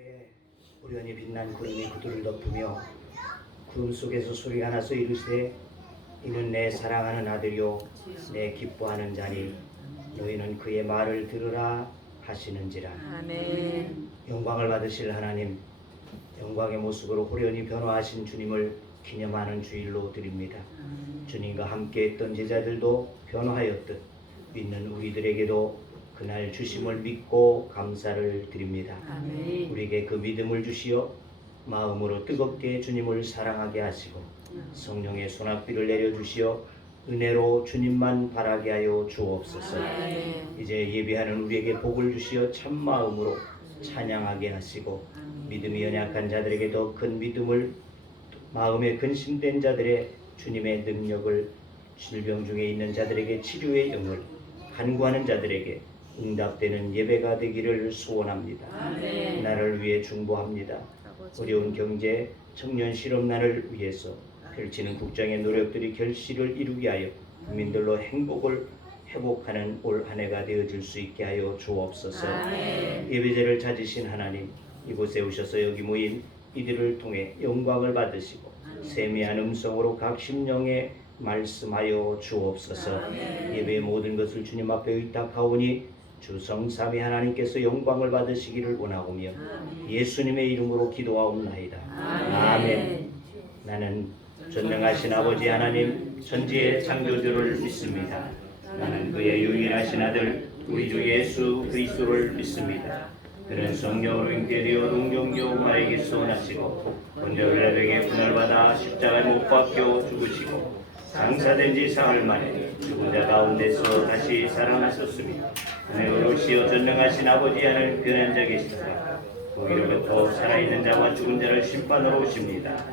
때 우연히 빛난 구름이 그들을 덮으며 구름 속에서 소리가 나서 이르시되 이는 내 사랑하는 아들이요 내 기뻐하는 자니 너희는 그의 말을 들으라 하시는지라. 아멘. 영광을 받으실 하나님, 영광의 모습으로 호련히 변화하신 주님을 기념하는 주일로 드립니다. 주님과 함께 했던 제자들도 변화하였듯 믿는 우리들에게도 그날 주심을 믿고 감사를 드립니다. 아멘. 우리에게 그 믿음을 주시어 마음으로 뜨겁게 주님을 사랑하게 하시고 성령의 소낙비를 내려주시어 은혜로 주님만 바라게 하여 주옵소서. 아멘. 이제 예배하는 우리에게 복을 주시어 참마음으로 찬양하게 하시고 믿음이 연약한 자들에게 더 큰 믿음을, 마음에 근심된 자들의 주님의 능력을, 질병 중에 있는 자들에게 치료의 영을, 간구하는 자들에게 응답되는 예배가 되기를 소원합니다. 아멘. 나를 위해 중보합니다. 어려운 경제, 청년 실업난을 위해서 펼치는 국정의 노력들이 결실을 이루게 하여 국민들로 행복을 회복하는 올 한 해가 되어질 수 있게 하여 주옵소서. 아멘. 예배제를 찾으신 하나님, 이곳에 오셔서 여기 모인 이들을 통해 영광을 받으시고 세미한 음성으로 각 심령에 말씀하여 주옵소서. 아멘. 예배의 모든 것을 주님 앞에 의탁하오니 주 성삼위 하나님께서 영광을 받으시기를 원하오며 예수님의 이름으로 기도하옵나이다. 아멘. 나는 전능하신 아버지 하나님 천지의 창조주를 믿습니다. 나는 그의 유일하신 아들 우리 주 예수 그리스도를 믿습니다. 그는 성령으로 잉태되어 동정녀마에게서 나시고 본저 빌라도에게 분을 받아 십자가에 못 박혀 죽으시고 장사된 지 사흘 만에 죽은 자 가운데서 다시 살아나셨습니다. 하늘로 오시어 전능하신 아버지 하늘 변한 자 계시다. 거기로부터 살아있는 자와 죽은 자를 심판하러 오십니다.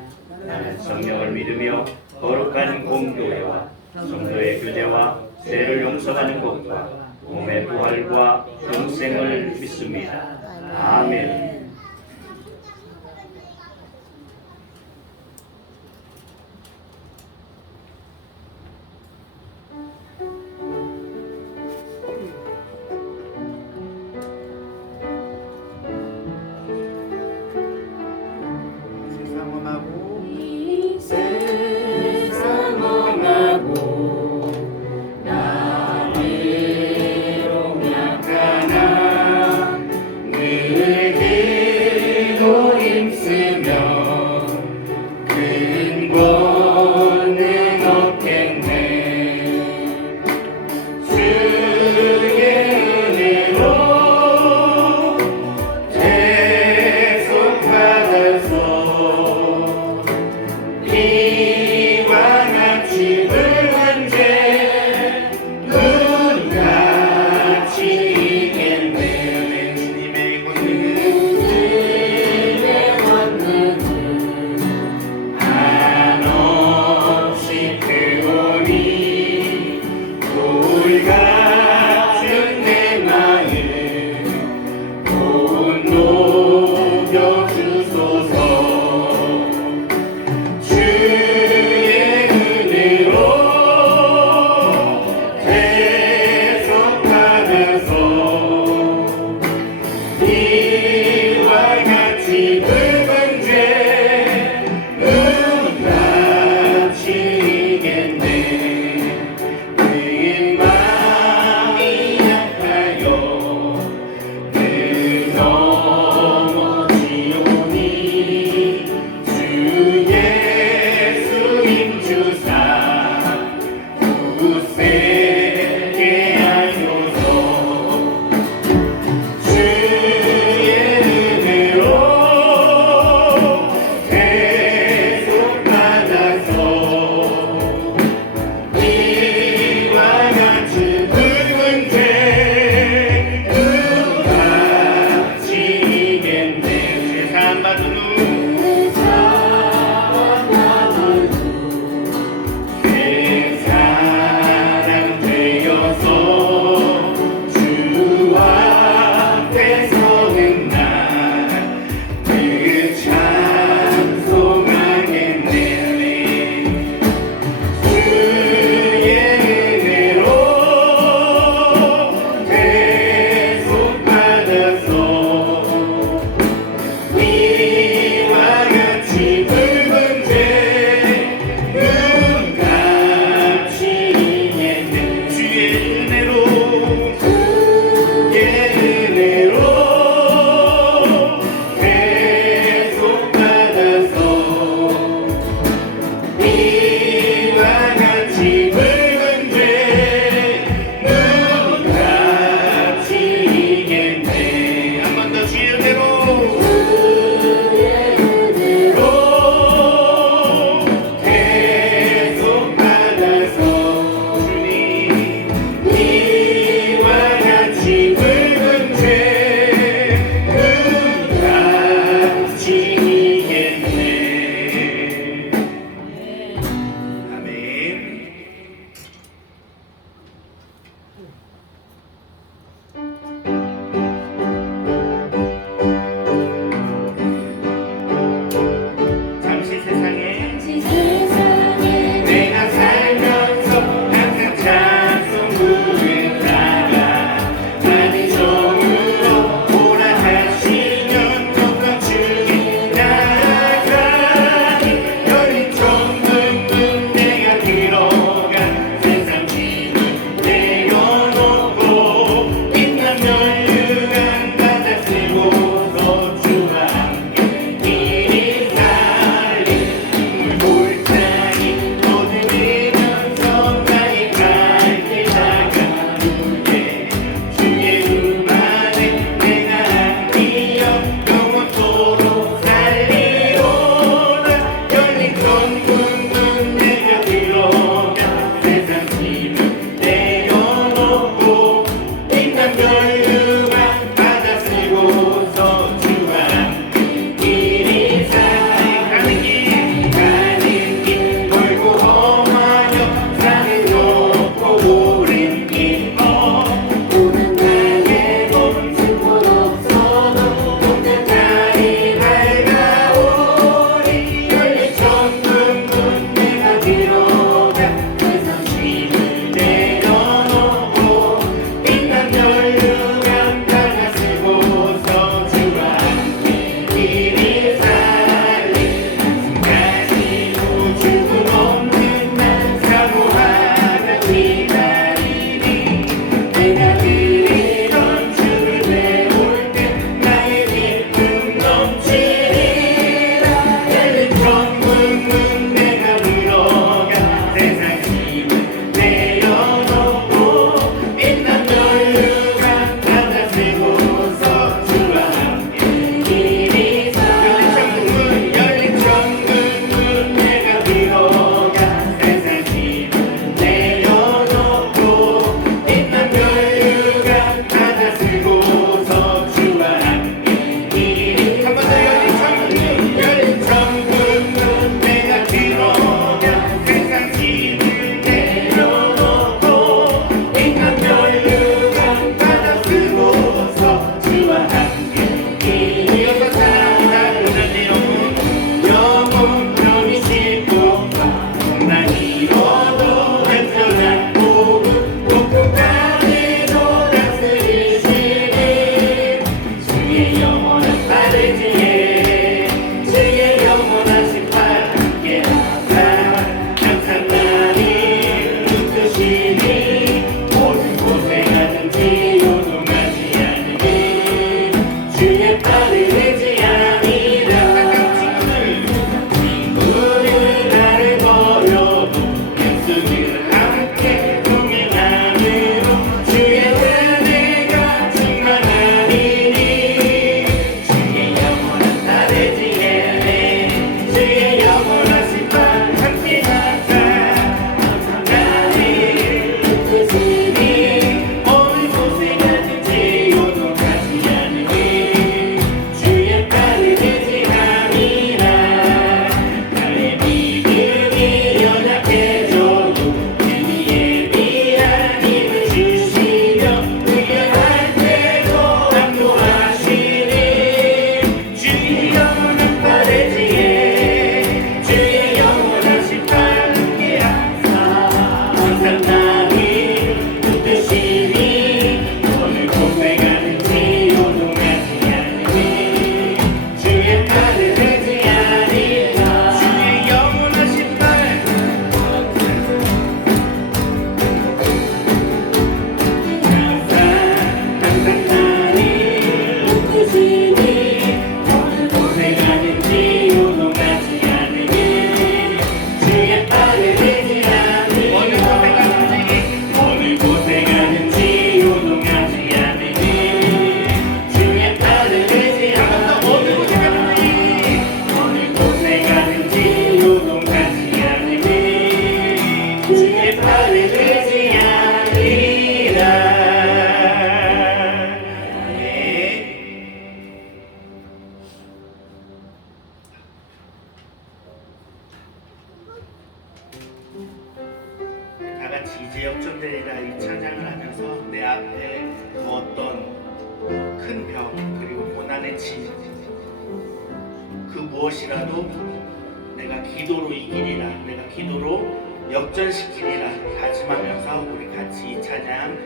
나는 성령을 믿으며 거룩한 공교회와 성도의 교제와 죄를 용서하는 것과 몸의 부활과 영생을 믿습니다. 아멘. 내 주의 영원한 발을지에 주의 영원하신 발 함께 항상 나를 붙드시니 모든 고생하든지 요동하지 않으니 주의 발을 의지하니라 친구들 나를 버려도 예수님을 함께 동행함으로 주의 은혜가 충만하리니 주의 영원한 발을지에 주의 영원하신 발 함께 항상 나를 붙드시니 모든 고생하든지 요동하지 않으니 주의 발을 의지함이라 나의 믿음이 연약해져도 괜히 예비한 힘을 주시며 의연할 때도 감동하시니 주의 영원한 발을지에 주의 영원하신 발 함께 항상 나를 붙드시니 오늘 고생하는지 요동하지 않으니 주의 발을 의지하리라 주의 영원하신 발 항상 나를 붙드시니 오늘 고생하는지 요동하지 않으니 주의 발을 의지하니 오늘 고생하는지 요동하지 않으니 주의 발을 의지하니 오늘 고생하는지 요동하지 않으니 주의 발을 의지하리라 다 같이 이제 역전되리라 이 찬양을 하면서 내 앞에 두었던 큰 병 그리고 고난의 짐 그 무엇이라도 내가 기도로 이기리라 내가 기도로 역전시키리라 다짐하면서 우리 같이 이 찬양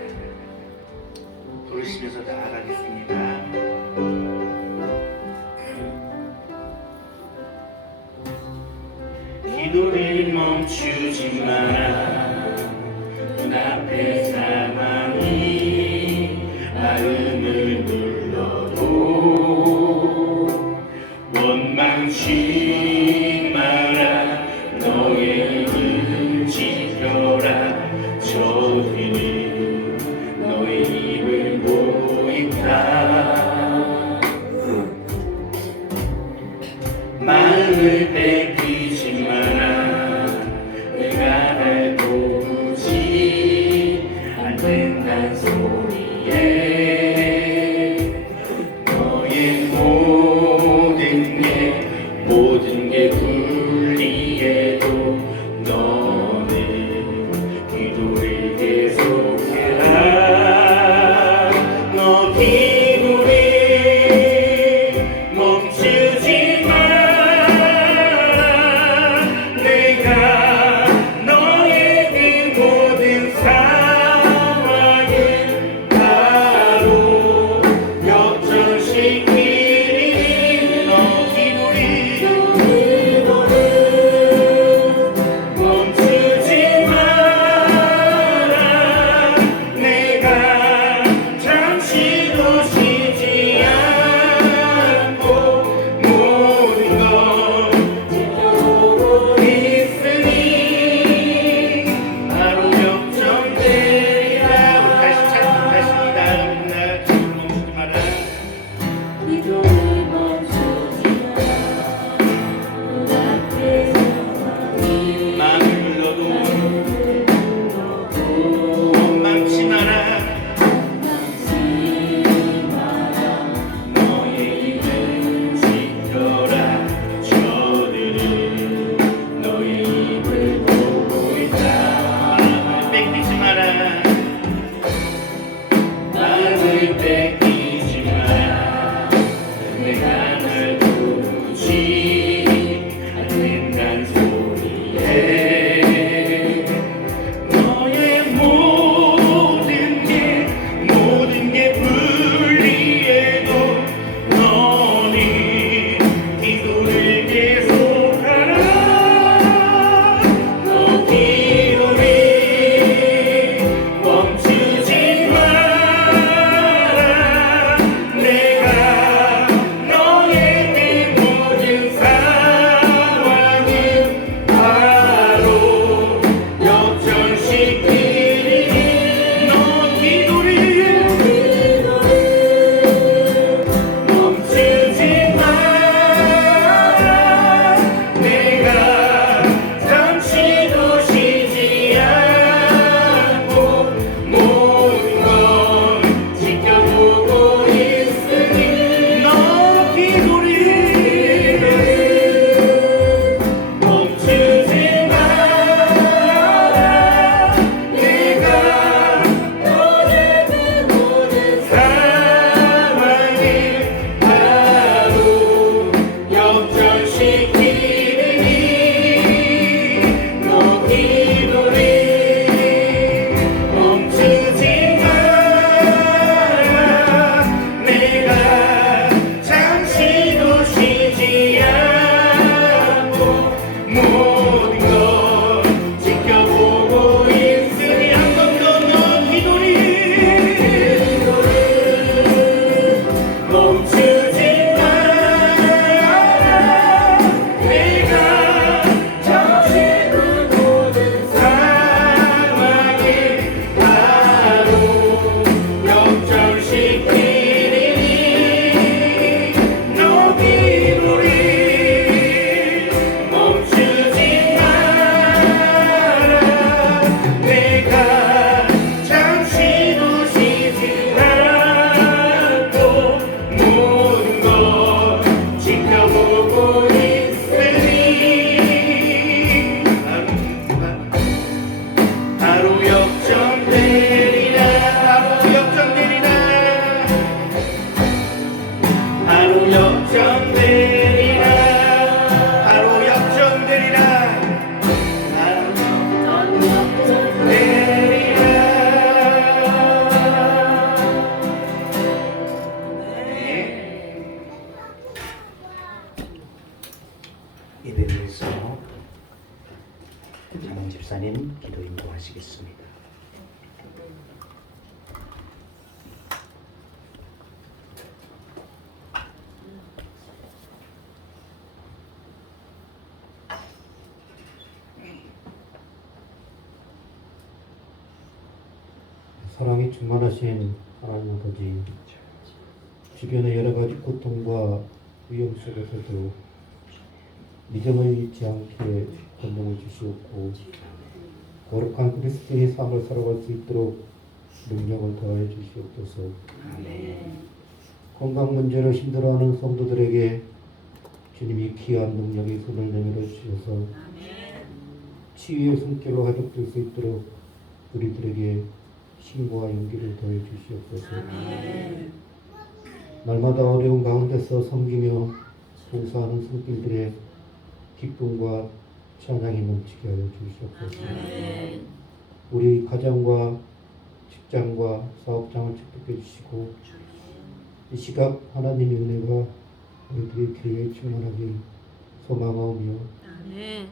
부르시면서 나아가겠습니다. 기도를 멈추지 마라 눈앞의 상황이 마음을 눌러도 원망치 마라 너의 힘을 지켜라 저들이 너의 입을 보고 있다 마음을 뺏기지 마라 목사님 기도 인도하시겠습니다. 사랑이 충만하신 하나님 아버지, 주변의 여러 가지 고통과 위험 속에서도 믿음을 잃지 않게 권능을 주시옵고 거룩한 그리스도의 삶을 살아갈 수 있도록 능력을 더해 주시옵소서. 건강 문제로 힘들어하는 성도들에게 주님이 귀한 능력의 손을 내밀어 주셔서 치유의 손길로 회복될 수 있도록 우리들에게 신과 용기를 더해 주시옵소서. 날마다 어려운 가운데서 섬기며 봉사하는 손길들의 기쁨과 찬양이 넘치게 하여 주시옵소서. 우리 가정과 직장과 사업장을 축복해 주시고 이 시각 하나님의 은혜가 우리들의 교회에 충만하길 소망하오며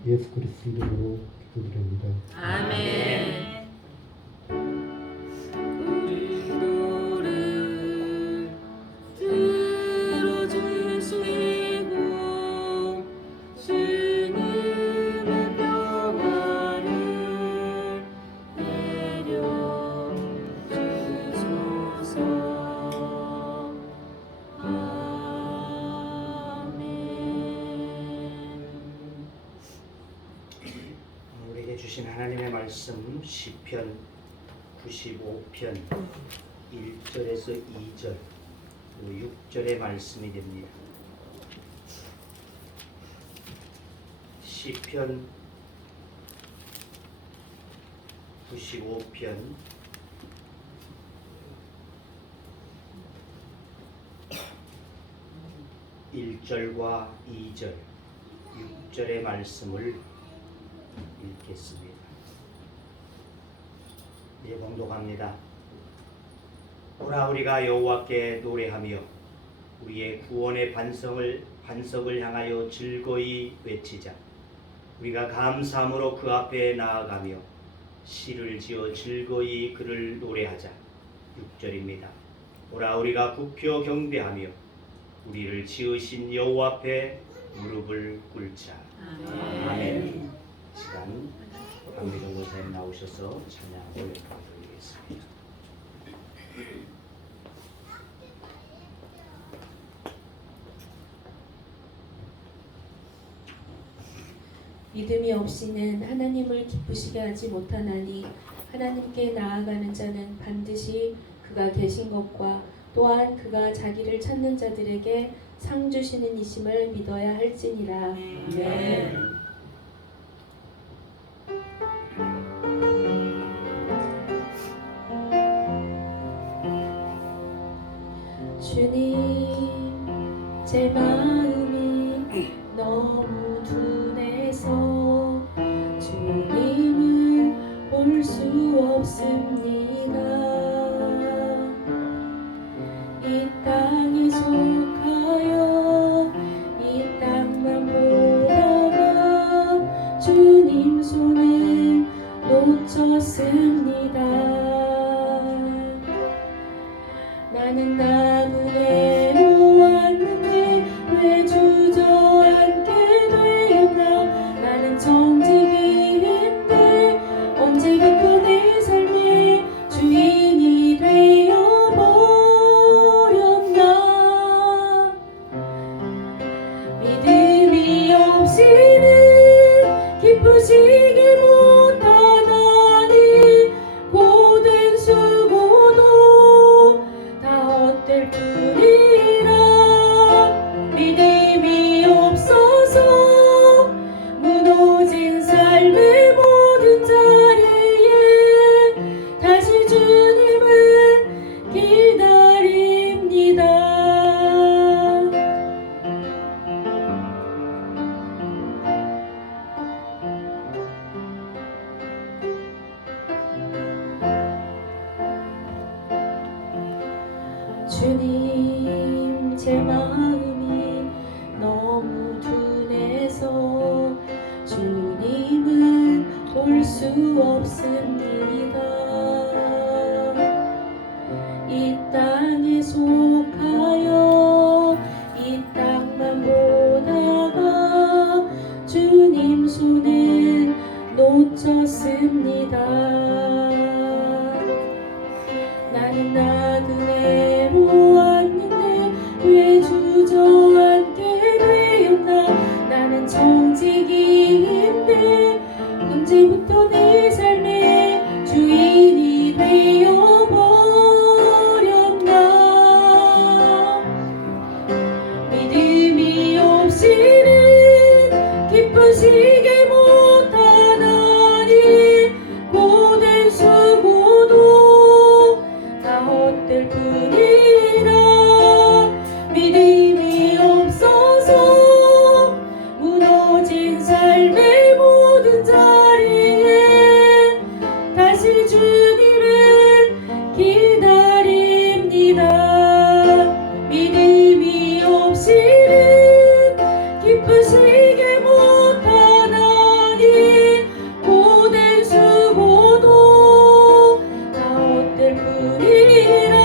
예수 그리스도 이름으로 기도드립니다. 아멘. 우리 노를 들어주시고 주님의 평안을 내려 주소서. 우리에게 주신 하나님의 말씀 시편 95편 1절에서 2절 그리고 6절의 말씀이 됩니다. 시편 95편 1절과 2절 6절의 말씀을 읽겠습니다. 예, 봉독합니다. 오라 우리가 여호와께 노래하며 우리의 구원의 반석을 향하여 즐거이 외치자. 우리가 감사함으로 그 앞에 나아가며 시를 지어 즐거이 그를 노래하자. 6절입니다. 오라 우리가 굽혀 경배하며 우리를 지으신 여호와 앞에 무릎을 꿇자. 아멘. 시간 박미정 목사님 나오셔서 찬양을 드리겠습니다. 믿음이 없이는 하나님을 기쁘시게 하지 못하나니 하나님께 나아가는 자는 반드시 그가 계신 것과 또한 그가 자기를 찾는 자들에게 상 주시는 이심을 믿어야 할지니라. 아멘. 주님, 제 마음이 너무 둔해서 주님을 볼 수 없습니다. 이 땅에 속하여 이 땅만 보다가 주님 손을 놓쳤습니다. 나는 나무에 놓았는데 왜 주저앉게 되었나. 나는 정직인데 언제부터 내 삶의 주인이 되어버렸나. 믿음이 없이는 기쁘시게 못하나니 고된 수고도 다 헛될 뿐이라. 믿음이 없어서 무너진 삶의 모든 자리에 다시 주님을 기다립니다. 주님, 제 마음이 너무 둔해서 주님을 볼 수 수 없습니다. 이 땅에 속하여 이 땅만 보다가 주님 손을 놓쳤습니다. 나는 나그네로 왔는데 왜 주저앉게 되었나. 나는 청지기인데 언제부터 내 삶의 주인이 되어버렸나. 믿음이 없이는 기쁘시게 못하나니 고된 수고도 다 헛될 뿐이라. 믿음이 없어서 무너진 삶의 모든 자리에 다시 주님을 기다립니다. 믿음이 없이는 기쁘시게 못하나니 고된 수고도 다 헛될 뿐이라.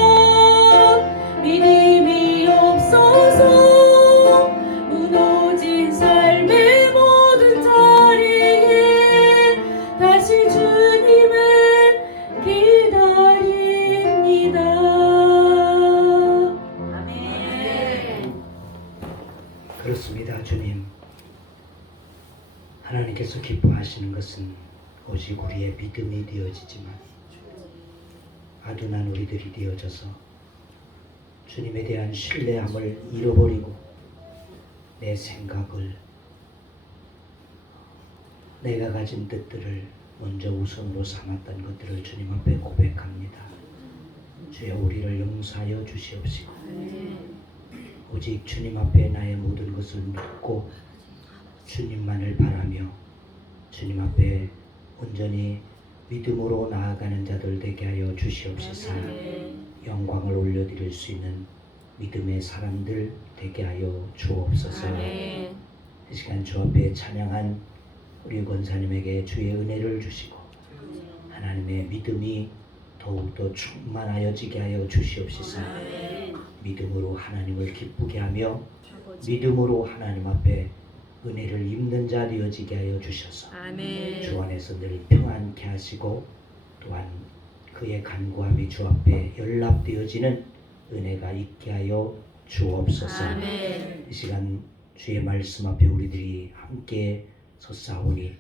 믿음이 없어서 무너진 삶의 모든 자리에 다시 주님을 기다립니다. 그렇습니다. 주님, 하나님께서 기뻐하시는 것은 오직 우리의 믿음이 되어지지만 아둔한 우리들이 되어져서 주님에 대한 신뢰함을 잃어버리고 내 생각을, 내가 가진 뜻들을 먼저 우선으로 삼았던 것들을 주님 앞에 고백합니다. 주여, 우리를 용서하여 주시옵시고 오직 주님 앞에 나의 모든 것을 놓고 주님만을 바라며 주님 앞에 온전히 믿음으로 나아가는 자들 되게 하여 주시옵시서. 영광을 올려드릴 수 있는 믿음의 사람들 되게 하여 주옵소서. 이 시간 주 앞에 찬양한 우리 권사님에게 주의 은혜를 주시고 하나님의 믿음이 더욱더 충만하여지게 하여 주시옵시서. 믿음으로 하나님을 기쁘게 하며 믿음으로 하나님 앞에 은혜를 입는 자 되어지게 하여 주셔서 주 안에서 늘 평안케 하시고 또한 그의 간구함이 주 앞에 연락되어지는 은혜가 있게 하여 주옵소서. 이 시간 주의 말씀 앞에 우리들이 함께 섰사오니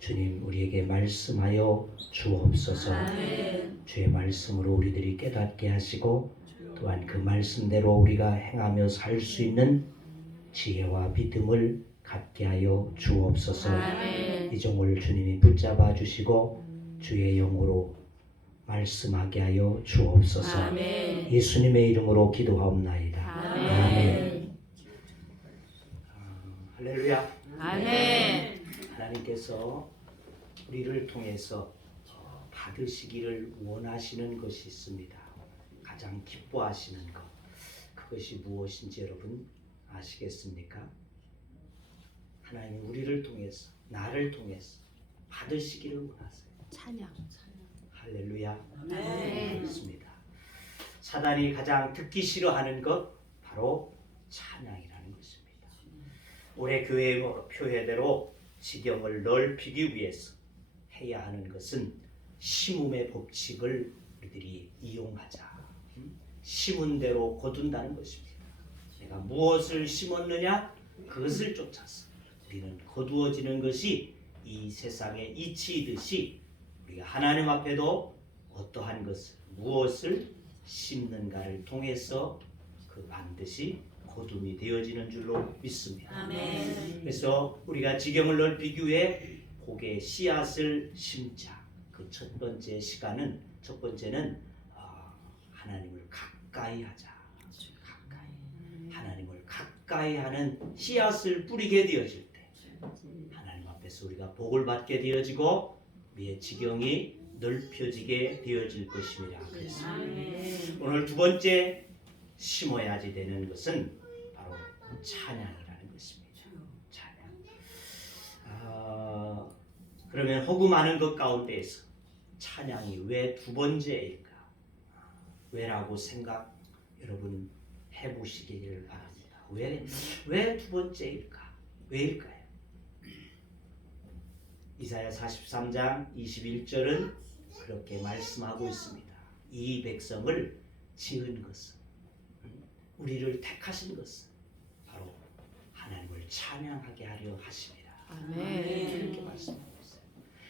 주님, 우리에게 말씀하여 주옵소서. 주의 말씀으로 우리들이 깨닫게 하시고 또한 그 말씀대로 우리가 행하며 살 수 있는 지혜와 믿음을 갖게 하여 주옵소서. 이 종을 주님이 붙잡아 주시고 주의 영으로 말씀하게 하여 주옵소서. 예수님의 이름으로 기도하옵나이다. 아멘. 할렐루야. 하나님께서 우리를 통해서 받으시기를 원하시는 것이 있습니다. 가장 기뻐하시는 것, 그것이 무엇인지 여러분 아시겠습니까? 하나님이 우리를 통해서, 나를 통해서 받으시기를 원하세요. 찬양. 할렐루야. 그렇습니다. 사단이 가장 듣기 싫어하는 것 바로 찬양이라는 것입니다. 올해 교회의 표회대로 지경을 넓히기 위해서 해야 하는 것은 심음의 법칙을 우리들이 이용하자. 심은 대로 거둔다는 것입니다. 내가 무엇을 심었느냐 그것을 쫓아서 우리는 거두어지는 것이 이 세상의 이치이듯이 우리가 하나님 앞에도 어떠한 것을 무엇을 심는가를 통해서 그 반드시 거둠이 되어지는 줄로 믿습니다. 그래서 우리가 지경을 넓히기 위해 복의 씨앗을 심자. 그 첫 번째는 하나님을 가까이 하자. 하나님을 가까이 하는 씨앗을 뿌리게 되어질 때 하나님 앞에서 우리가 복을 받게 되어지고 우리의 지경이 넓혀지게 되어질 것입니다. 그렇습니다. 오늘 두 번째 심어야지 되는 것은 바로 찬양이라는 것입니다. 찬양. 그러면 호구 많은 것 가운데에서 찬양이 왜 두 번째일까? 왜라고 생각 여러분 해보시기를 바랍니다. 왜 두 번째일까? 왜일까요? 이사야 43장 21절은 그렇게 말씀하고 있습니다. 이 백성을 지은 것은, 우리를 택하신 것은 바로 하나님을 찬양하게 하려 하심이라. 그렇게 말씀하고 있어요.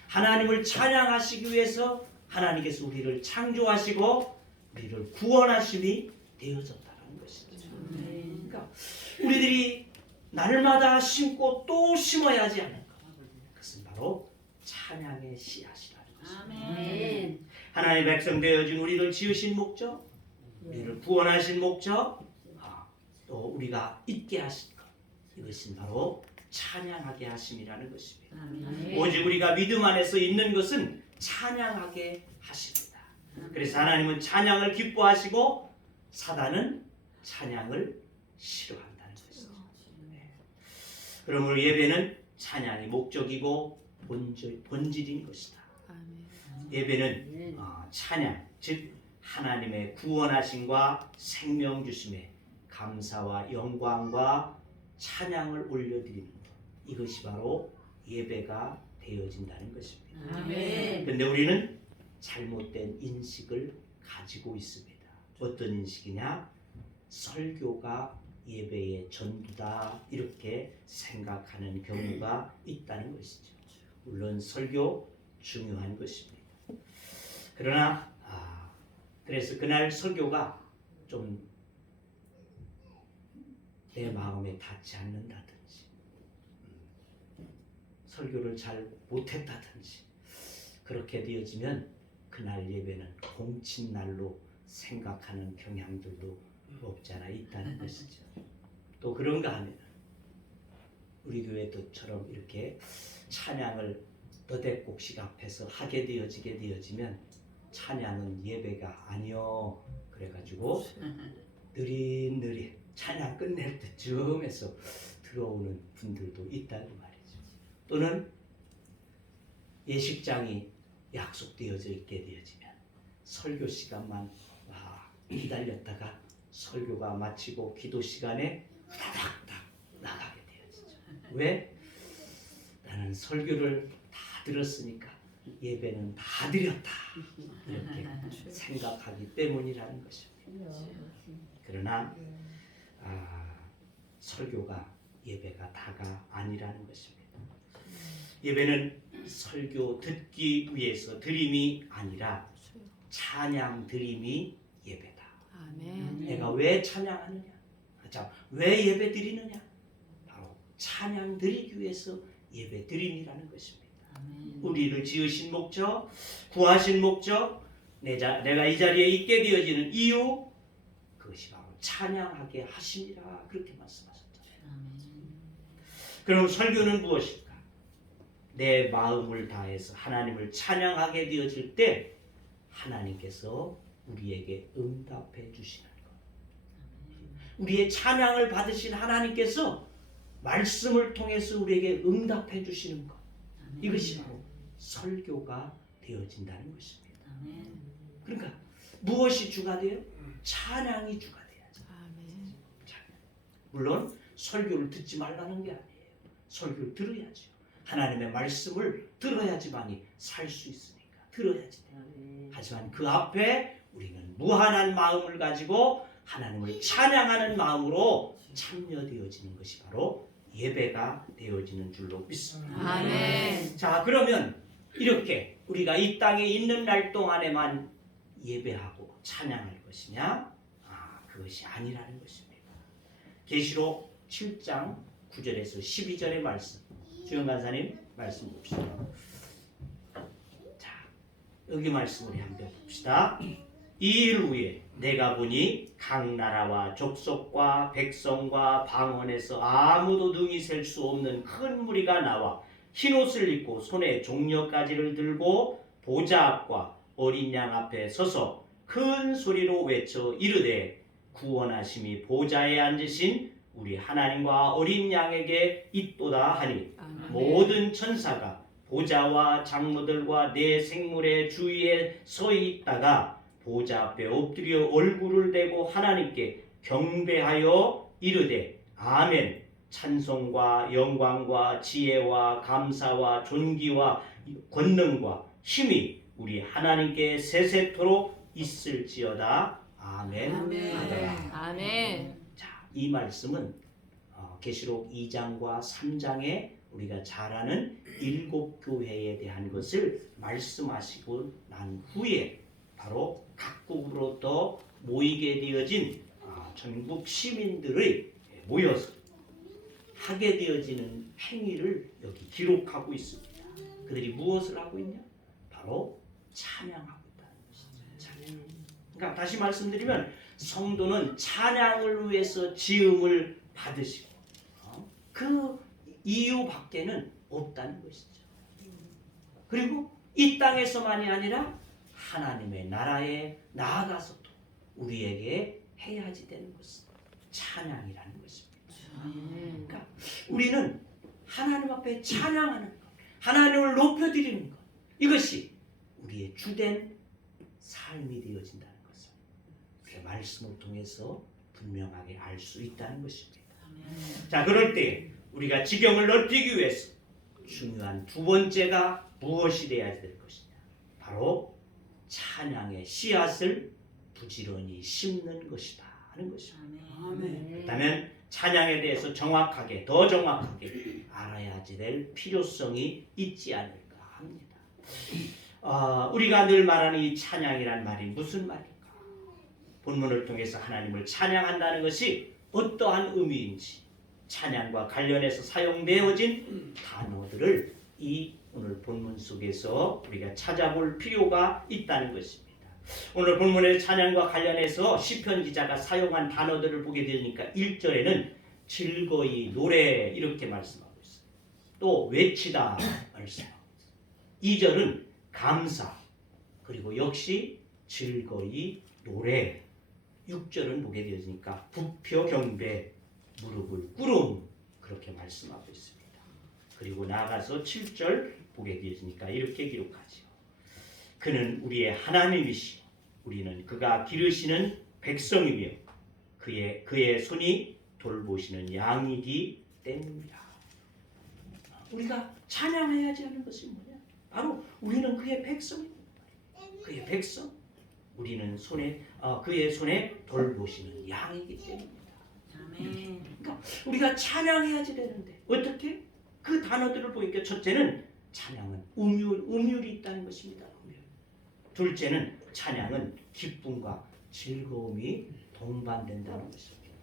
하나님을 찬양하시기 위해서 하나님께서 우리를 창조하시고 우리를 구원하심이 되어졌다는 것이죠. 그러니까 우리들이 날마다 심고 또 심어야지 하는 것. 그것은 바로 찬양의 씨앗이라는 것입니다. 하나님의 백성 되어진 우리를 지으신 목적, 우리를 구원하신 목적, 또 우리가 있게 하신 것, 이것은 바로 찬양하게 하심이라는 것입니다. 오직 우리가 믿음 안에서 있는 것은 찬양하게 하십니다. 그래서 하나님은 찬양을 기뻐하시고 사단은 찬양을 싫어한다는 것이죠. 그러므로 예배는 찬양이 목적이고 본질인 것이다. 예배는 찬양, 즉 하나님의 구원하심과 생명 주심에 감사와 영광과 찬양을 올려드리는 것, 이것이 바로 예배가 되어진다는 것입니다. 그런데 우리는 잘못된 인식을 가지고 있습니다. 어떤 인식이냐? 설교가 예배의 전부다, 이렇게 생각하는 경우가 있다는 것이죠. 물론 설교 중요한 것입니다. 그러나 그래서 그날 설교가 좀 내 마음에 닿지 않는다든지, 설교를 잘 못했다든지, 그렇게 되어지면 그날 예배는 공친날로 생각하는 경향들도 없지 않아 있다는 것이죠. 또 그런가 하면 우리 교회도처럼 이렇게 찬양을 너댓곡식 앞에서 하게 되어지면 찬양은 예배가 아니요, 그래가지고 느릿느릿 찬양 끝낼 때쯤에서 들어오는 분들도 있다는 말이죠. 또는 예식장이 약속되어져 있게 되어지면 설교 시간만 기다렸다가 설교가 마치고 기도 시간에 후다닥 나가게 되어지죠. 왜? 나는 설교를 다 들었으니까 예배는 다 드렸다, 이렇게 생각하기 때문이라는 것입니다. 그러나 설교가 예배가 다가 아니라는 것입니다. 예배는 설교 듣기 위해서 드림이 아니라 찬양 드림이 예배다. 내가 왜 찬양하느냐? 왜 예배 드리느냐? 바로 찬양 드리기 위해서 예배 드림이라는 것입니다. 우리를 지으신 목적, 구하신 목적, 내가 이 자리에 있게 되어지는 이유, 그것이 바로 찬양하게 하심이라, 그렇게 말씀하셨잖아요. 그럼 설교는 무엇일까? 내 마음을 다해서 하나님을 찬양하게 되어질 때 하나님께서 우리에게 응답해 주시는 것. 우리의 찬양을 받으신 하나님께서 말씀을 통해서 우리에게 응답해 주시는 것. 이것이 바로 설교가 되어진다는 것입니다. 그러니까 무엇이 주가 돼요? 찬양이 주가 돼야죠. 찬양. 물론 설교를 듣지 말라는 게 아니에요. 설교를 들어야죠. 하나님의 말씀을 들어야지만이 살 수 있으니까 들어야지 돼요. 하지만 그 앞에 우리는 무한한 마음을 가지고 하나님을 찬양하는 마음으로 참여되어지는 것이 바로 예배가 되어지는 줄로 믿습니다. 자, 그러면 이렇게 우리가 이 땅에 있는 날 동안에만 예배하고 찬양할 것이냐? 그것이 아니라는 것입니다. 계시록 7장 9절에서 12절의 말씀, 주영 간사님 말씀 봅시다. 자, 여기 말씀 우리 한번 봅시다. 이 일 후에 내가 보니 각 나라와 족속과 백성과 방언에서 아무도 능히 셀 수 없는 큰 무리가 나와 흰옷을 입고 손에 종려가지를 들고 보좌 앞과 어린 양 앞에 서서 큰 소리로 외쳐 이르되 구원하심이 보좌에 앉으신 우리 하나님과 어린 양에게 있도다 하니 모든 천사가 보좌와 장모들과 네 생물의 주위에 서 있다가 보좌 앞에 엎드려 얼굴을 대고 하나님께 경배하여 이르되 아멘. 찬송과 영광과 지혜와 감사와 존귀와 권능과 힘이 우리 하나님께 세세토록 있을지어다. 아멘. 아멘. 자, 이 말씀은 계시록 2장과 3장에 우리가 잘 아는 7교회에 대한 것을 말씀하시고 난 후에 바로 각국으로부터 모이게 되어진 전국 시민들의 모여서 하게 되어지는 행위를 여기 기록하고 있습니다. 그들이 무엇을 하고 있냐? 바로 찬양하고 있다는 것이죠. 찬양. 그러니까 다시 말씀드리면 성도는 찬양을 위해서 지음을 받으시고 그 이유밖에는 없다는 것이죠. 그리고 이 땅에서만이 아니라 하나님의 나라에 나아가서도 우리에게 해야지 되는 것은 찬양이라는 것입니다. 그러니까 우리는 하나님 앞에 찬양하는 것, 하나님을 높여드리는 것, 이것이 우리의 주된 삶이 되어진다는 것을 그 말씀을 통해서 분명하게 알 수 있다는 것입니다. 자, 그럴 때 우리가 지경을 넓히기 위해서 중요한 두 번째가 무엇이 되어야 될 것이냐? 바로 찬양의 씨앗을 부지런히 심는 것이다 하는 것입니다. 그렇다면 찬양에 대해서 정확하게, 더 정확하게 알아야지 될 필요성이 있지 않을까 합니다. 우리가 늘 말하는 이 찬양이란 말이 무슨 말일까? 본문을 통해서 하나님을 찬양한다는 것이 어떠한 의미인지 찬양과 관련해서 사용되어진 단어들을 이 오늘 본문 속에서 우리가 찾아볼 필요가 있다는 것입니다. 오늘 본문의 찬양과 관련해서 시편 기자가 사용한 단어들을 보게 되니까 1절에는 즐거이 노래 이렇게 말씀하고 있어요. 또 외치다 말씀하고 있어요. 2절은 감사, 그리고 역시 즐거이 노래. 6절은 보게 되니까 부표 경배, 무릎을 꿇음, 그렇게 말씀하고 있습니다. 그리고 나아가서 7절 보게 되니까 이렇게 기록하죠. 그는 우리의 하나님이시오. 우리는 그가 기르시는 백성이며 그의 손이 돌보시는 양이기 때문이라. 우리가 찬양해야지 하는 것이 뭐냐? 바로 우리는 그의 백성입니다. 그의 백성. 우리는 그의 손에 돌보시는 양이기 때문이다. 그러니까 우리가 찬양해야지 되는데 어떻게? 그 단어들을 보니까 첫째는 찬양은 음율이 있다는 것입니다. 둘째는 찬양은 기쁨과 즐거움이 동반된다는 것입니다.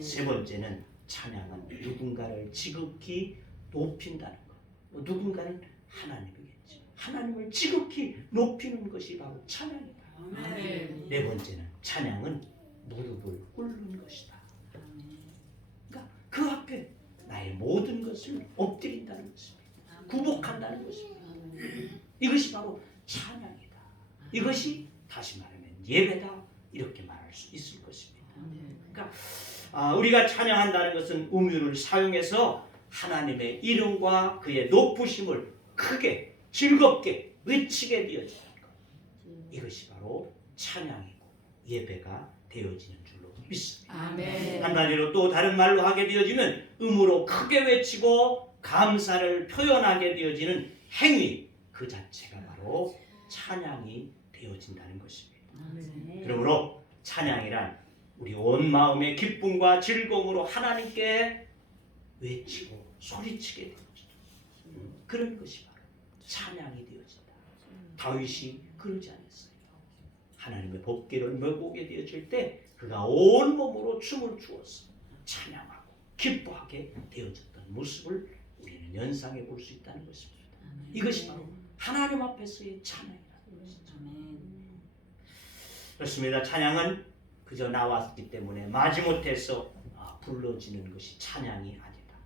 세 번째는 찬양은 누군가를 지극히 높인다는 것. 누군가는 하나님이겠지. 하나님을 지극히 높이는 것이 바로 찬양이다. 네 번째는 찬양은 무릎을 꿇는 것이다. 그러니까 그 앞에 나의 모든 것을 엎드린다는 것입니다. 굽복한다는 것입니다. 이것이 바로 찬양이다. 이것이 다시 말하면 예배다. 이렇게 말할 수 있을 것입니다. 그러니까 우리가 찬양한다는 것은 음율을 사용해서 하나님의 이름과 그의 높으심을 크게 즐겁게 외치게 되어지는 것. 이것이 바로 찬양이고 예배가 되어지는 줄로 믿습니다. 한마디로 또 다른 말로 하게 되어지면 음으로 크게 외치고 감사를 표현하게 되어지는 행위, 그 자체가 바로 찬양이 되어진다는 것입니다. 그러므로 찬양이란 우리 온 마음의 기쁨과 즐거움으로 하나님께 외치고 소리치게 되어지는 그런 것이 바로 찬양이 되어진다. 다윗이 그러지 않았어요. 하나님의 법궤를 메고 오게 되어질 때 그가 온 몸으로 춤을 추어서 찬양하고 기뻐하게 되어졌던 모습을 우리는 연상해 볼 수 있다는 것입니다. 이것이 바로 하나님 앞에서의 찬양이라는 것이죠. 그렇습니다. 찬양은 그저 나왔기 때문에 마지못해서 불러지는 것이 찬양이 아니다.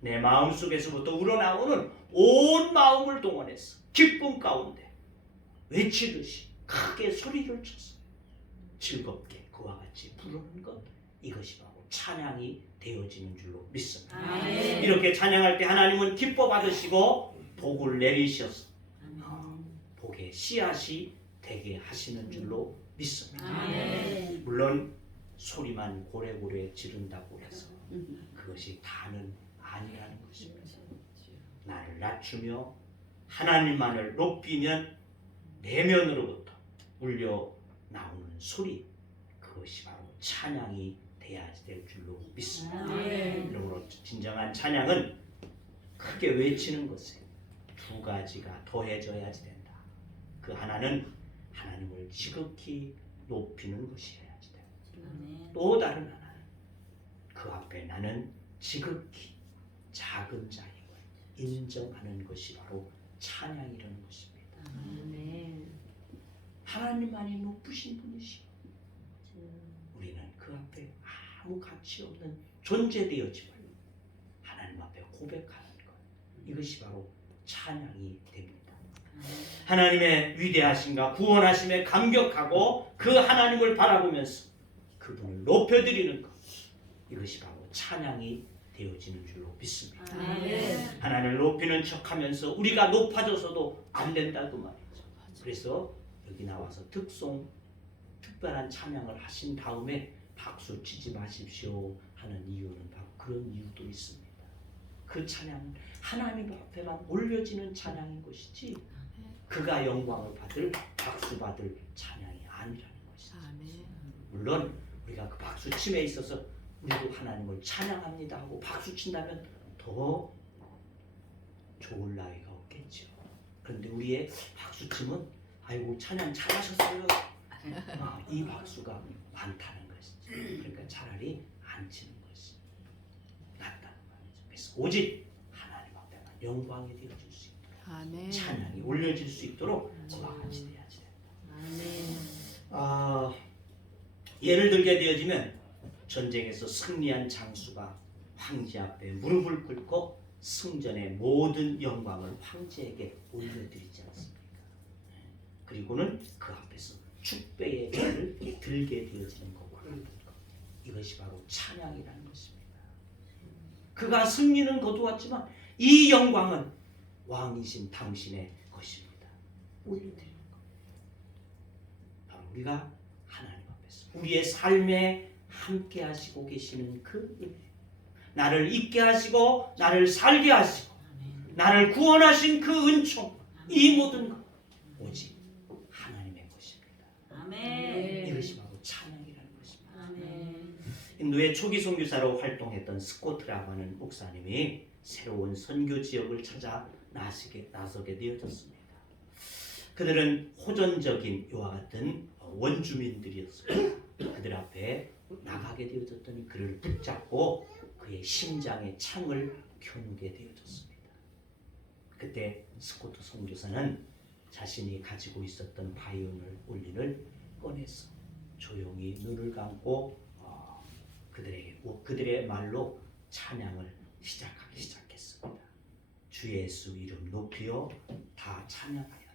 내 마음속에서부터 우러나오는 온 마음을 동원해서 기쁨 가운데 외치듯이 크게 소리를 쳐서 즐겁게 그와 같이 부르는 것, 이것이 바로 찬양이 되어지는 줄로 믿습니다. 이렇게 찬양할 때 하나님은 기뻐 받으시고 복을 내리셔서 복의 씨앗이 되게 하시는 줄로 믿습니다. 아멘. 물론 소리만 고래고래 지른다고 해서 그것이 다는 아니라는 것입니다. 나를 낮추며 하나님만을 높이면 내면으로부터 울려 나오는 소리, 그것이 바로 찬양이 돼야 될 줄로 믿습니다. 그러므로 진정한 찬양은 크게 외치는 것에 두 가지가 더해져야지 된다. 그 하나는 하나님을 지극히 높이는 것이어야지 된다. 또 다른 하나는 그 앞에 나는 지극히 작은 자임을 인정하는 것이 바로 찬양이라는 것입니다. 하나님만이 높으신 분이시오. 우리는 그 앞에 아무 가치 없는 존재되었지만 하나님 앞에 고백하는 것, 이것이 바로 찬양이 됩니다. 하나님의 위대하심과 구원하심에 감격하고 그 하나님을 바라보면서 그분을 높여드리는 것, 이것이 바로 찬양이 되어지는 줄로 믿습니다. 하나님을 높이는 척하면서 우리가 높아져서도 안 된다고 말이죠. 그래서 여기 나와서 특별한 찬양을 하신 다음에 박수 치지 마십시오 하는 이유는 바로 그런 이유도 있습니다. 그 찬양은 하나님 앞에만 올려지는 찬양인 것이지 그가 영광을 받을, 박수 받을 찬양이 아니라는 것이죠. 물론 우리가 그 박수 침에 있어서 우리도 하나님을 찬양합니다 하고 박수 친다면 더 좋을 나위가 없겠죠. 그런데 우리의 박수 침은 아이고 찬양 잘하셨어요, 이 박수가 많다는 것이죠. 그러니까 차라리 안 치는 것이 낫다는 말이죠. 그래서 오직 하나님 앞에만 영광이 되어질 수 있도록 찬양이 올려질 수 있도록 그와 같이 되어야지 된다. 예를 들게 되어지면 전쟁에서 승리한 장수가 황제 앞에 무릎을 꿇고 승전의 모든 영광을 황제에게 올려드리지 않습니까? 그리고는 그 앞에서 축배의 배를 들게 되어지는 것과 같은 것, 이것이 바로 찬양이라는 것입니다. 그가 승리는 거두었지만 이 영광은 왕이신 당신의 것입니다. 올려드리는 것. 바로 우리가 하나님 앞에서 우리의 삶에 함께 하시고 계시는 그 은혜, 나를 있게 하시고 나를 살게 하시고 나를 구원하신 그 은총, 이 모든 것 오직 하나님의 것입니다. 이것이 바로 찬양이라는 것입니다. 인도의 초기 선교사로 활동했던 스코트라고 하는 목사님이 새로운 선교 지역을 찾아 나서게 되어졌습니다. 그들은 호전적인 이와 같은 원주민들이었어요. 그들 앞에 나가게 되어졌더니 그를 붙잡고 그의 심장에 창을 겨누게 되어졌습니다. 그때 스코트 선교사는 자신이 가지고 있었던 바이올린 울린을 꺼내서 조용히 눈을 감고 그들의 말로 찬양을 시작하기 시작했습니다. 주 예수 이름 높이어 다 찬양하여라.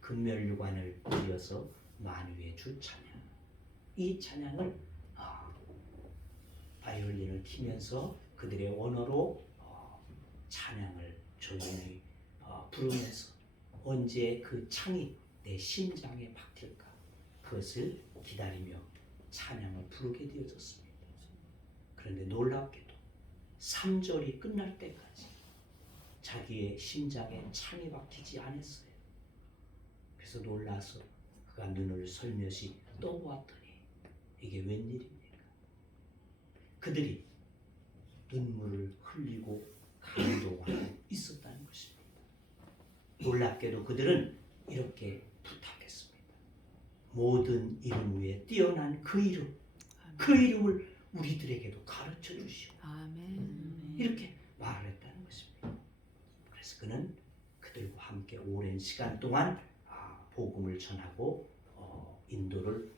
금멸유관을 이어서 만유의 주 찬양. 이 찬양을 바이올린을 키면서 그들의 언어로 찬양을 조용히 부르면서 언제 그 창이 내 심장에 박힐까 그것을 기다리며 찬양을 부르게 되어졌습니다. 그런데 놀랍게도 3절이 끝날 때까지 자기의 심장에 창이 박히지 않았어요. 그래서 놀라서 그가 눈을 슬며시 떠보았더니 이게 웬일입니까? 그들이 눈물을 흘리고 감동하고 있었다는 것입니다. 놀랍게도 그들은 이렇게 부탁했습니다. 모든 이름 위에 뛰어난 그 이름, 그 이름을 우리들에게도 가르쳐 주시오. 이렇게 말을 했다는 것입니다. 그래서 그는 그들과 함께 오랜 시간 동안 복음을 전하고 인도를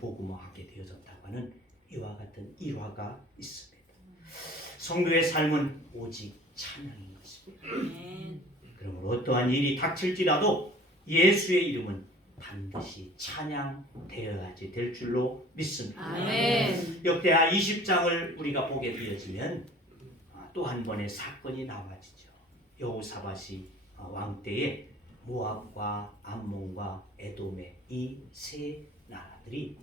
복음화하게 되어졌다고 하는 이와 같은 일화가 있습니다. 성도의 삶은 오직 찬양인 것입니다. 그러므로 어떠한 일이 닥칠지라도 예수의 이름은 반드시 찬양되어야지 될 줄로 믿습니다. 아멘. 역대하 20장을 우리가 보게 되어지면 또 한 번의 사건이 나와지죠. 여호사밧이 왕 때에 모압과 암몬과 에돔의 이 세 나라들이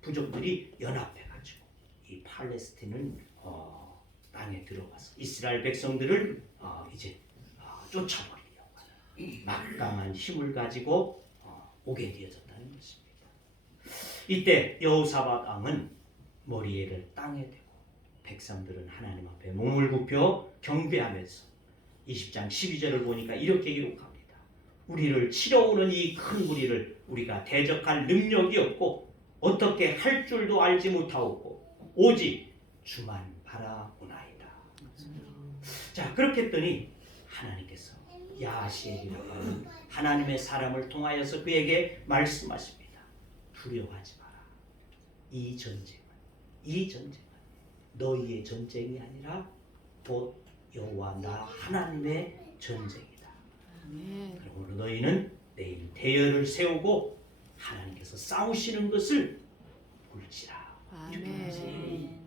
부족들이 연합해가지고 이 팔레스틴은 땅에 들어가서 이스라엘 백성들을 이제 쫓아버리려고 하는 막강한 힘을 가지고 오게 되어졌다는 것입니다. 이때 여호사밧 왕은 머리를 땅에 대고 백성들은 하나님 앞에 몸을 굽혀 경배하면서 20장 12절을 보니까 이렇게 기록합니다. 우리를 치러오는 이 큰 무리를 우리가 대적할 능력이 없고 어떻게 할 줄도 알지 못하고 오직 주만 바라오나이다. 자, 그렇게 했더니 하나님께서 야하시엘이라고 하는 하나님의 사람을 통하여서 그에게 말씀하십니다. 두려워하지 마라. 이 전쟁은 너희의 전쟁이 아니라 곧 여호와 나 하나님의 전쟁이다. 그러므로 너희는 내일 대열을 세우고 하나님께서 싸우시는 것을 볼지라. 이렇게 말씀합니다.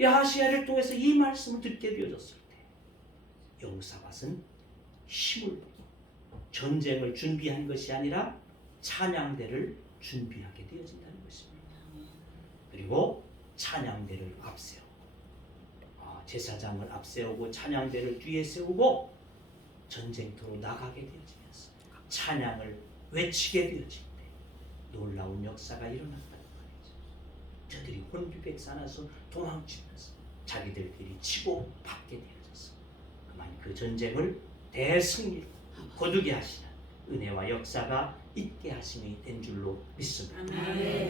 야하시야를 통해서 이 말씀을 듣게 되어졌을 때 여호사밧은 힘을 전쟁을 준비한 것이 아니라 찬양대를 준비하게 되어진다는 것입니다. 그리고 찬양대를 앞세우고 제사장을 앞세우고 찬양대를 뒤에 세우고 전쟁터로 나가게 되어지면서 찬양을 외치게 되어질 때 놀라운 역사가 일어났다는 말이죠. 저들이 혼비백산해서 도망치면서 자기들끼리 치고 받게 되어졌어. 그만 그 전쟁을 대승리로 거두게 하시는 은혜와 역사가 있게 하심이 된 줄로 믿습니다.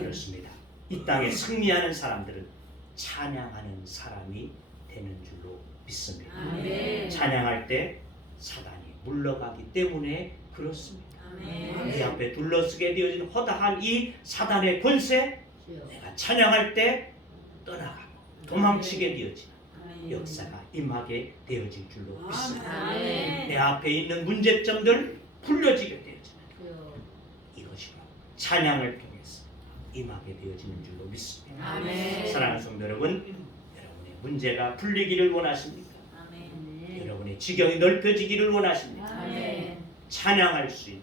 그렇습니다. 이 땅에 승리하는 사람들은 찬양하는 사람이 되는 줄로 믿습니다. 찬양할 때 사단이 물러가기 때문에 그렇습니다. 내 앞에 둘러쓰게 되어진 허다한 이 사단의 권세, 내가 찬양할 때 떠나가고 도망치게 되어지는 역사가 임하게 되어질 줄로 믿습니다. 내 앞에 있는 문제점들 풀려지게 되어지는 이것이 바로 찬양을 통해서 임하게 되어지는 줄로 믿습니다. 사랑하는 성도 여러분, 여러분의 문제가 풀리기를 원하십니까? 여러분의 지경이 넓혀지기를 원하십니까? 찬양할 수 있는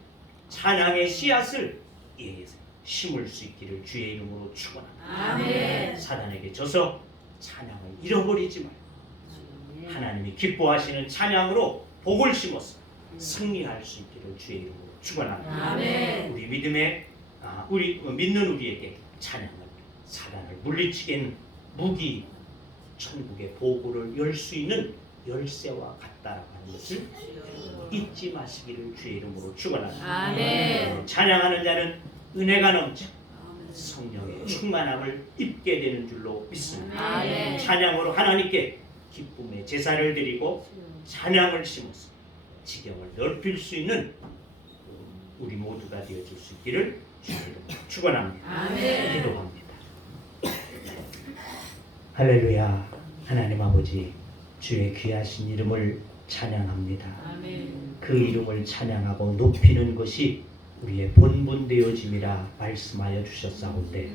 찬양의 씨앗을 심을 수 있기를 주의 이름으로 축원합니다. 사단에게 져서 찬양을 잃어버리지 말고 하나님이 기뻐하시는 찬양으로 복을 심어서 승리할 수 있기를 주의 이름으로 축원합니다. 우리 믿는 우리에게 찬양은 사단을 물리치는 무기, 천국의 보고를 열 수 있는 열쇠와 같다라고 하는 것을 잊지 마시기를 주의 이름으로 축원합니다. 찬양하는 자는 은혜가 넘쳐 성령의 충만함을 입게 되는 줄로 믿습니다. 찬양으로 하나님께 기쁨의 제사를 드리고 찬양을 심어서 지경을 넓힐 수 있는 우리 모두가 되어줄 수 있기를 주의 이름으로 축원합니다. 기도합니다. 할렐루야. 하나님 아버지, 주의 귀하신 이름을 찬양합니다. 그 이름을 찬양하고 높이는 것이 우리의 본분 되어짐이라 말씀하여 주셨사온데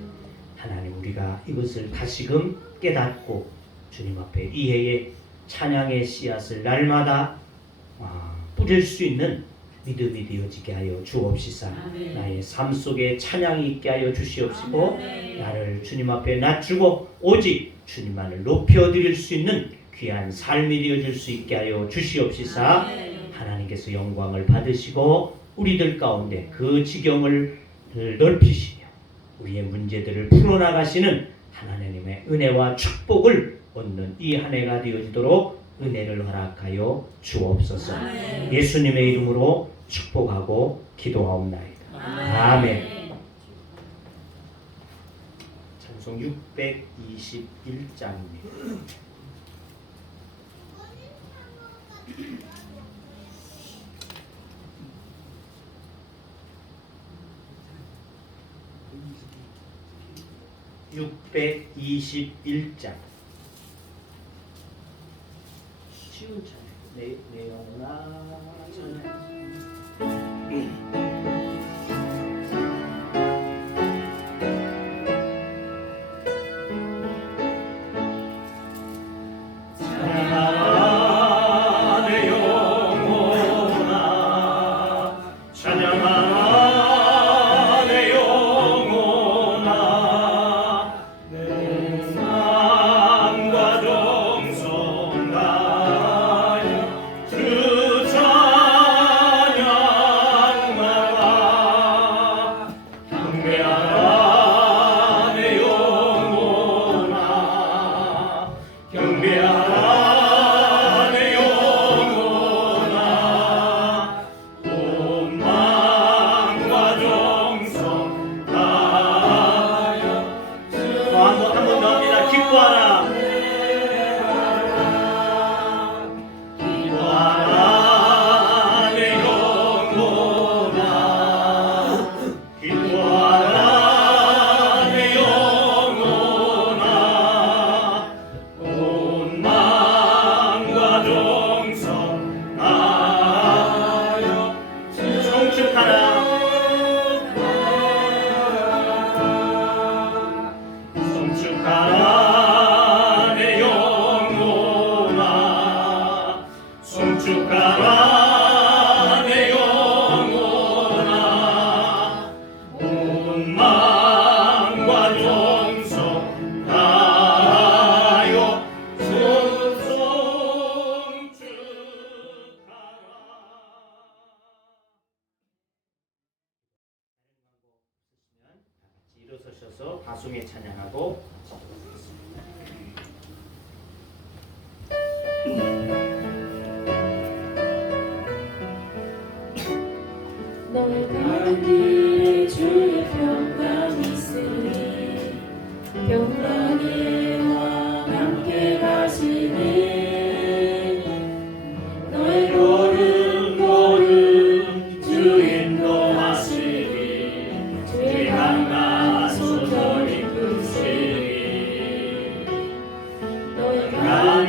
하나님, 우리가 이것을 다시금 깨닫고 주님 앞에 이해의 찬양의 씨앗을 날마다 뿌릴 수 있는 믿음이 되어지게 하여 주옵시사. 나의 삶 속에 찬양이 있게 하여 주시옵시고 나를 주님 앞에 낮추고 오직 주님만을 높여드릴 수 있는 귀한 삶이 되어질 수 있게 하여 주시옵시사. 하나님께서 영광을 받으시고 우리들 가운데 그 지경을 넓히시며 우리의 문제들을 풀어나가시는 하나님의 은혜와 축복을 얻는 이 한 해가 되어지도록 은혜를 허락하여 주옵소서. 예수님의 이름으로 축복하고 기도하옵나이다. 아멘. 찬송 621장입니다. (621장) 쉬운 찬양. 내 영혼아 찬양. 찬양하라 내 영혼아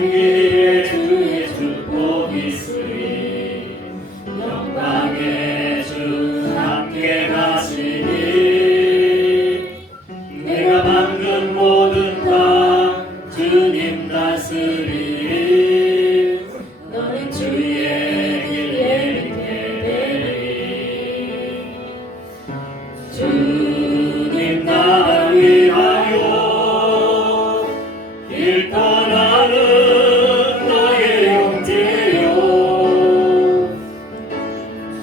길에 주의 축복이 있으리 영광의 주 함께 가시니 내가 만든 모든 땅 주님 다스리리 너는 주의 길 예비해 되리 주님 나를 위하여 길 떠나는 나의 형제여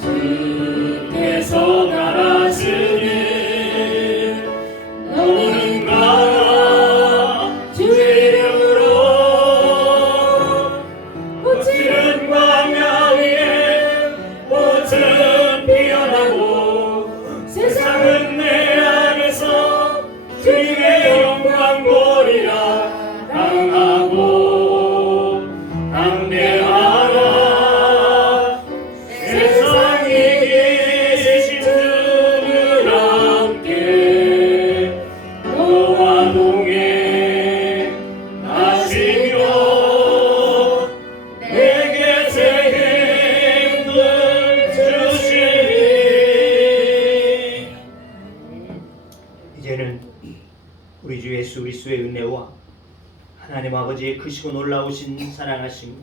주께서 가라시니 너는 가라 주의 이름으로 꽃은 광야 위에 꽃은 피어나고 세상은 내 안에서 주님의 영광 보리라 강하고 담대하라 세상이 계신 주를 함께 너와 동행하시며 내게 새 힘을 주시니 이제는 우리 주 예수 그리스도의 은혜와 하나님 아버지의 크시고 놀라우신 사랑하심,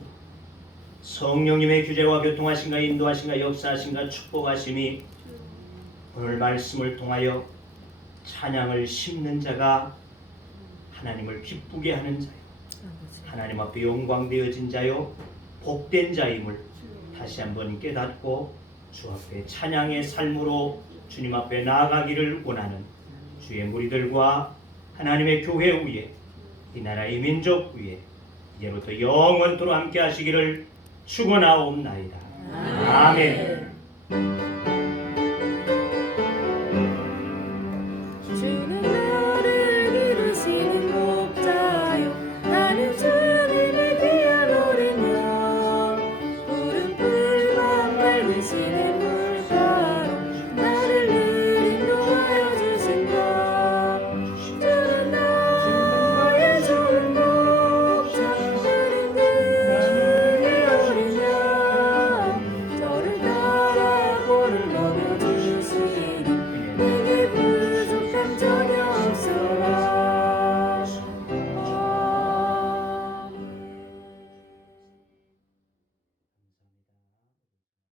성령님의 규제와 교통하심과 인도하심과 역사하심과 축복하심이 오늘 말씀을 통하여 찬양을 심는 자가 하나님을 기쁘게 하는 자요, 하나님 앞에 영광되어진 자요, 복된 자임을 다시 한번 깨닫고 주 앞에 찬양의 삶으로 주님 앞에 나아가기를 원하는 주의 무리들과 하나님의 교회 위에 이 나라의 민족 위에 이제부터 영원토록 함께 하시기를 축원하옵나이다. 아멘.